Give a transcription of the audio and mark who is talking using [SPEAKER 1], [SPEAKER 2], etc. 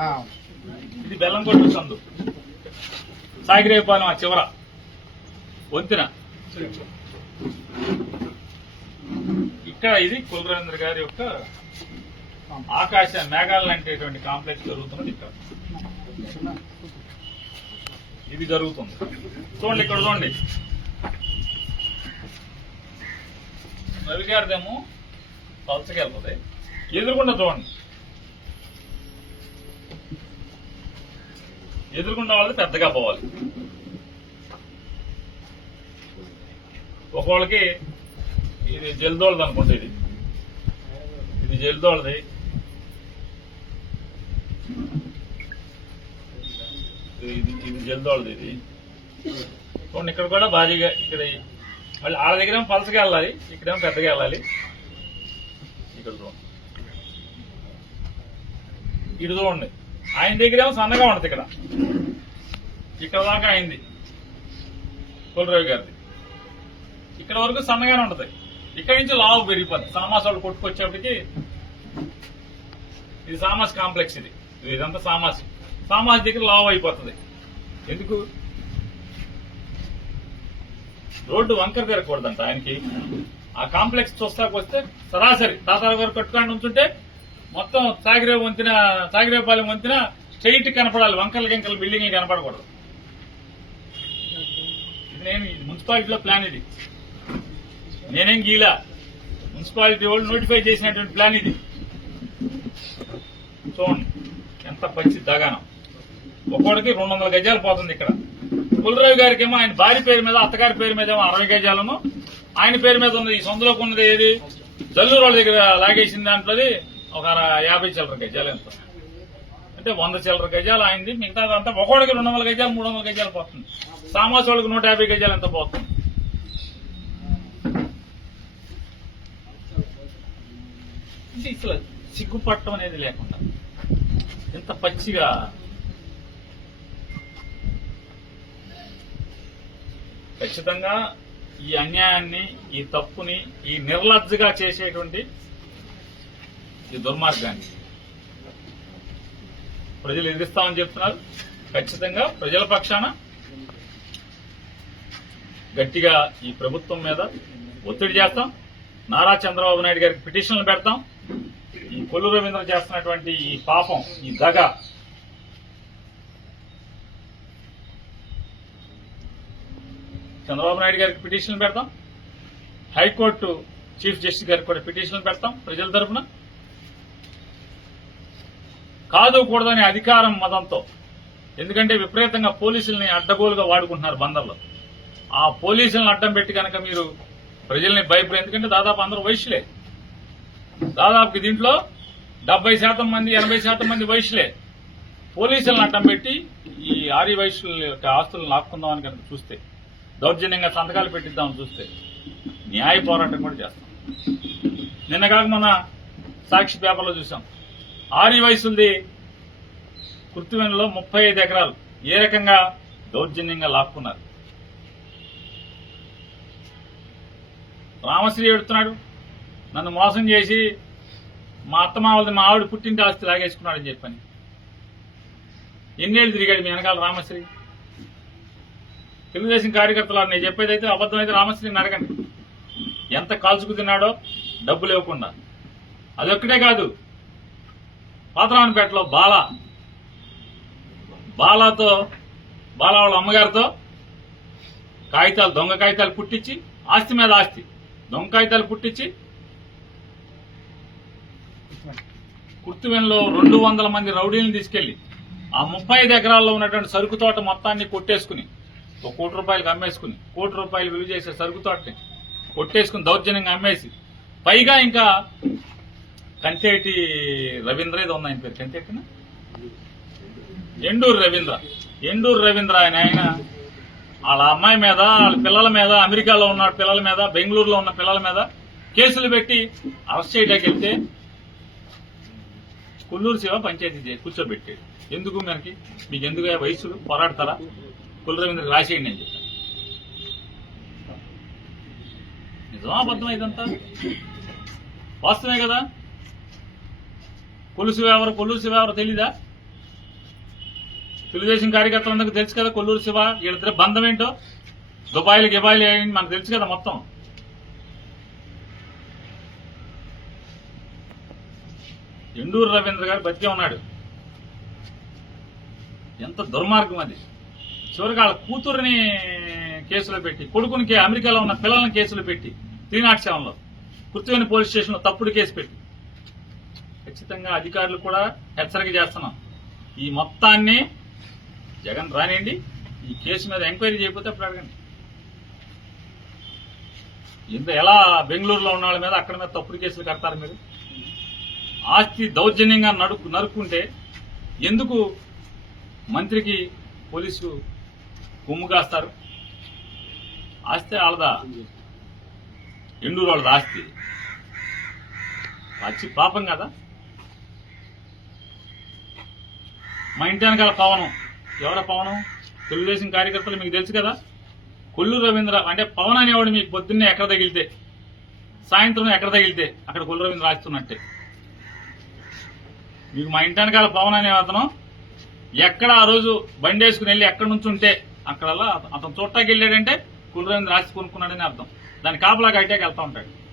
[SPEAKER 1] ఆ,
[SPEAKER 2] ఇది బెల్లంకొట్టు సందు సాగిరేపాలెం ఆ చివర. వంతెన. ఇక్కడ ఇది కులరవీంద్ర గారి యొక్క ఆకాశ మేఘాలు కాంప్లెక్స్ జరుగుతున్నది ఇక్కడ. ఇది జరుగుతుంది. చూడండి ఇక్కడ చూడండి. రవి గారిదేమో పలసకి వెళ్తుంది. ఎదురుకుండా చూడండి. ఎదుర్కొన్న వాళ్ళది పెద్దగా పోవాలి. ఒకవాళ్ళకి ఇది జల్దోళ్ళది అనుకుంటే ఇది. ఇది జల్దోళ్ళది. ఇది ఇది జల్దోళ్ళది ఇది. చూడండి ఇక్కడ కూడా భారీగా ఇక్కడ మళ్ళీ వాళ్ళ దగ్గర ఏమో పలసగా వెళ్ళాలి ఇక్కడేమో పెద్దగా వెళ్ళాలి. ఇక్కడ చూడండి. ఇటు చూడండి. ఆయన దగ్గరేమో సన్నగా ఉంటుంది ఇక్కడ. ఇక్కడ దాకా అయింది. కులరవి గారిది. ఇక్కడ వరకు సన్నగానే ఉంటది. ఇక్కడ నుంచి లావు పెరిగిపోతుంది సామాస్ వాళ్ళు కొట్టుకొచ్చేప్పటికి ఇది సామాస్ కాంప్లెక్స్ ఇది. ఇదంతా సామాస్. సామాస్ దగ్గర లావు అయిపోతుంది. ఎందుకు? రోడ్డు వంకర తిరగకూడదంట ఆయనకి. ఆ కాంప్లెక్స్ చూస్తాకొస్తే సరాసరి. తాతారావు గారు కట్టుకొని మొత్తం సాగిరే వంతిన సాగిరేపాలెం వంతిన స్ట్రైట్ కనపడాలి వంకల గింకలు బిల్డింగ్లు కనపడకూడదు. ఇది నేను మున్సిపాలిటీలో ప్లాన్ ఇది. నేనేం గీలా? మున్సిపాలిటీ వాళ్ళు నోటిఫై చేసినటువంటి ప్లాన్ ఇది. చూడండి ఎంత పచ్చి దగానం. ఒక్కోడికి రెండు వందల గజాలు పోతుంది ఇక్కడ. కులరావు గారికి ఏమో ఆయన భార్య పేరు మీద అత్తగారి పేరు మీద ఏమో అరవై గజాలను ఆయన పేరు మీద ఉన్నది ఈ సొంతలోకి ఉన్నది ఏది? జల్లూరు వాళ్ళ దగ్గర లాగేసిన దాంట్లోది ఒక యాభై చిల్లర గజాలు ఎంత? అంటే వంద చిల్లర గజాలు అయింది మిగతా అంతా ఒకడికి రెండు వందల గజాలు మూడు వందల గజాలు పోతుంది. సామాసోళ్ళకి వాళ్ళకి నూట యాభై గజాలు ఎంత పోతుంది? ఇట్లా సిగ్గుపట్టం అనేది లేకుండా ఎంత పచ్చిగా ఖచ్చితంగా ఈ అన్యాయాన్ని ఈ తప్పుని ఈ నిర్లజ్జగా చేసేటువంటి ఈ దుర్మార్గాన్ని. ప్రజలు ఎదిరిస్తామని చెప్తున్నారు. ఖచ్చితంగా ప్రజల పక్షాన గట్టిగా ఈ ప్రభుత్వం మీద ఒత్తిడి చేస్తాం. నారా చంద్రబాబు నాయుడు గారికి పిటిషన్లు పెడతాం. ఈ కొల్లు రవీంద్ర చేస్తున్నటువంటి ఈ పాపం ఈ దగ చంద్రబాబు నాయుడు గారికి పిటిషన్లు పెడతాం. హైకోర్టు చీఫ్ జస్టిస్ గారికి కూడా పిటిషన్లు పెడతాం ప్రజల తరఫున. కాదు కూడదనే అధికారం మతంతో. ఎందుకంటే విపరీతంగా పోలీసుల్ని అడ్డగోలుగా వాడుకుంటున్నారు బందర్లో. ఆ పోలీసులను అడ్డం పెట్టి కనుక మీరు ప్రజల్ని భయపడే ఎందుకంటే దాదాపు అందరూ వయసులే. దాదాపు దీంట్లో డెబ్బై శాతం మంది ఎనభై శాతం మంది వయసులే. పోలీసులను అడ్డం పెట్టి ఈ ఆరి వయసుల యొక్క ఆస్తులను లాక్కుందామని కనుక చూస్తే దౌర్జన్యంగా సంతకాలు పెట్టిద్దామని చూస్తే న్యాయ పోరాటం కూడా చేస్తాం. నిన్న కాక మన సాక్షి పేపర్లో చూసాం ఆరి ఉంది కృత్రిమలో ముప్పై ఐదు ఎకరాలు. ఏ రకంగా? దౌర్జన్యంగా లాక్కున్నారు. రామశ్రీ ఎడుతున్నాడు నన్ను మోసం చేసి మా అత్త అత్తమావలది మా ఆవిడ పుట్టింటి ఆస్తి లాగేసుకున్నాడని చెప్పని. ఎన్నేళ్ళు తిరిగాడు మీ వెనకాల రామశ్రీ? తెలుగుదేశం కార్యకర్తలు నేను చెప్పేది అయితే అబద్ధం అయితే రామశ్రీని అడగండి. ఎంత కాల్చుకు తిన్నాడో? డబ్బులు ఇవ్వకుండా అదొక్కటే కాదు పాతరావునిపేటలో బాల. బాలాతో బాలా వాళ్ళ అమ్మగారితో కాగితాలు దొంగ కాగితాలు పుట్టించి ఆస్తి మీద ఆస్తి దొంగ కాగితాలు పుట్టించి కుర్తువెన్లో రెండు వందల మంది రౌడీలను తీసుకెళ్ళి ఆ ముప్పై ఐదు ఎకరాల్లో ఉన్నటువంటి సరుకు తోట మొత్తాన్ని కొట్టేసుకుని ఒక కోటి రూపాయలకు అమ్మేసుకుని కోటి రూపాయలు విలువ చేసే సరుకు తోటని కొట్టేసుకుని దౌర్జన్యంగా అమ్మేసి పైగా ఇంకా కంచేటి రవీంద్ర ఏదో ఉంది ఆయన పేరు? కంటేటినా ఎండూరు రవీంద్ర. ఎండూరు రవీంద్ర ఆయన ఆయన వాళ్ళ అమ్మాయి మీద వాళ్ళ పిల్లల మీద అమెరికాలో ఉన్న పిల్లల మీద బెంగళూరులో ఉన్న పిల్లల మీద కేసులు పెట్టి అరెస్ట్ చేయడానికి వెళ్తే కుల్లూరు శివ పంచాయతీ కూర్చోబెట్టేది. కూర్చోబెట్టాడు ఎందుకు మనకి? మీకు ఎందుకు వయసులు పోరాడతారా? కుల రవీంద్రకి రాసేయండి అని చెప్పాను నిజమా అబద్ధం ఇదంతా? వాస్తవమే కదా? కొలుసు ఎవరు కొల్లూరు శివ ఎవరు తెలీదా? తెలుగుదేశం కార్యకర్తలందరికీ తెలుసు కదా కొల్లూరు శివ వీళ్ళిద్దరు బంధం ఏంటో? దుబాయ్లు గిబాయిలు ఏంటి మనకు తెలుసు కదా మొత్తం. ఎండూరు రవీంద్ర గారు బతికే ఉన్నాడు. ఎంత దుర్మార్గం అది. చివరికి వాళ్ళ కూతురుని కేసులో పెట్టి కొడుకునికి అమెరికాలో ఉన్న పిల్లల్ని కేసులో పెట్టి త్రీ నాట్ సెవెన్లో కుర్తివేని పోలీస్ స్టేషన్లో తప్పుడు కేసు పెట్టి. ఖచ్చితంగా అధికారులు కూడా హెచ్చరిక చేస్తున్నాం. ఈ మొత్తాన్ని జగన్ రానియండి ఈ కేసు మీద ఎంక్వైరీ చేయకపోతే అప్పుడు అడగండి. ఇంత ఎలా బెంగళూరులో ఉన్న వాళ్ళ మీద అక్కడ మీద తప్పుడు కేసులు కడతారు మీరు? ఆస్తి దౌర్జన్యంగా నడుకు నరుక్కుంటే ఎందుకు మంత్రికి పోలీసు కొమ్ము కాస్తారు? ఆస్తి వాళ్ళదా ఎండూరు వాళ్ళది ఆస్తి. పాపం కదా? మా ఇంటి వెనకాల పవనం. ఎవర పవనం? తెలుగుదేశం కార్యకర్తలు మీకు తెలుసు కదా? కొల్లు రవీంద్ర అంటే పవన్ అనేవాడు మీకు పొద్దున్నే ఎక్కడ తగిలితే సాయంత్రం ఎక్కడ తగిలితే అక్కడ కొల్లు రవీంద్ర రాస్తున్నట్టే. మీకు మా ఇంటి వెనకాల పవన్ అనే అతను ఎక్కడ ఆ రోజు బండి వేసుకుని వెళ్ళి ఎక్కడి నుంచి ఉంటే అక్కడ అతను చూడటానికి వెళ్ళాడంటే కొల్లు రవీంద్ర రాసి కొనుక్కున్నాడని అర్థం. దాని కాపలా కట్టాక వెళ్తా ఉంటాడు.